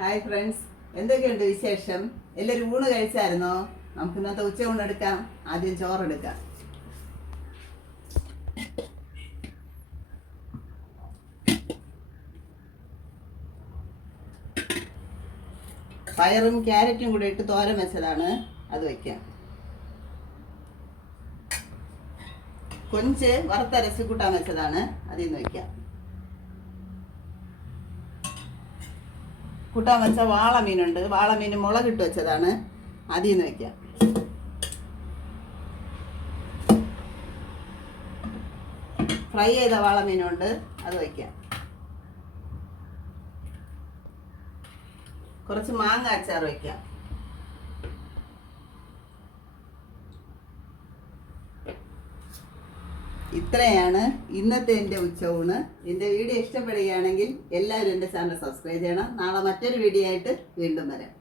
Hi friends, എന്തൊക്കെയുണ്ട് വിശേഷം? എല്ലാവരും ഊണ് കഴിച്ചായിരുന്നോ? നമുക്ക് ഇന്നത്തെ ഉച്ച ഊണെടുക്കാം. ആദ്യം ചോറെടുക്കാം. പയറും ക്യാരറ്റും കൂടെ ഇട്ട് തോരൻ വെച്ചതാണ്, അത് വയ്ക്കാം. കൊഞ്ച് വറുത്തരച്ച് കൂട്ടാൻ വെച്ചതാണ്, അതിൽ നിന്ന് വയ്ക്കാം. കൂട്ടാൻ വെച്ച വാളമീനുണ്ട്, വാളമീൻ മുളകിട്ട് വെച്ചതാണ്, അതിൽ നിന്ന് വയ്ക്കാം. ഫ്രൈ ചെയ്ത വാളമീനുണ്ട്, അത് വയ്ക്കാം. കുറച്ച് മാങ്ങ അച്ചാർ വയ്ക്കാം. ഇത്രയാണ് ഇന്നത്തെ എൻ്റെ ഉച്ചയൂണ്. എൻ്റെ വീഡിയോ ഇഷ്ടപ്പെടുകയാണെങ്കിൽ എല്ലാവരും എൻ്റെ ചാനൽ സബ്സ്ക്രൈബ് ചെയ്യണം. നാളെ മറ്റൊരു വീഡിയോ ആയിട്ട് വീണ്ടും വരാം.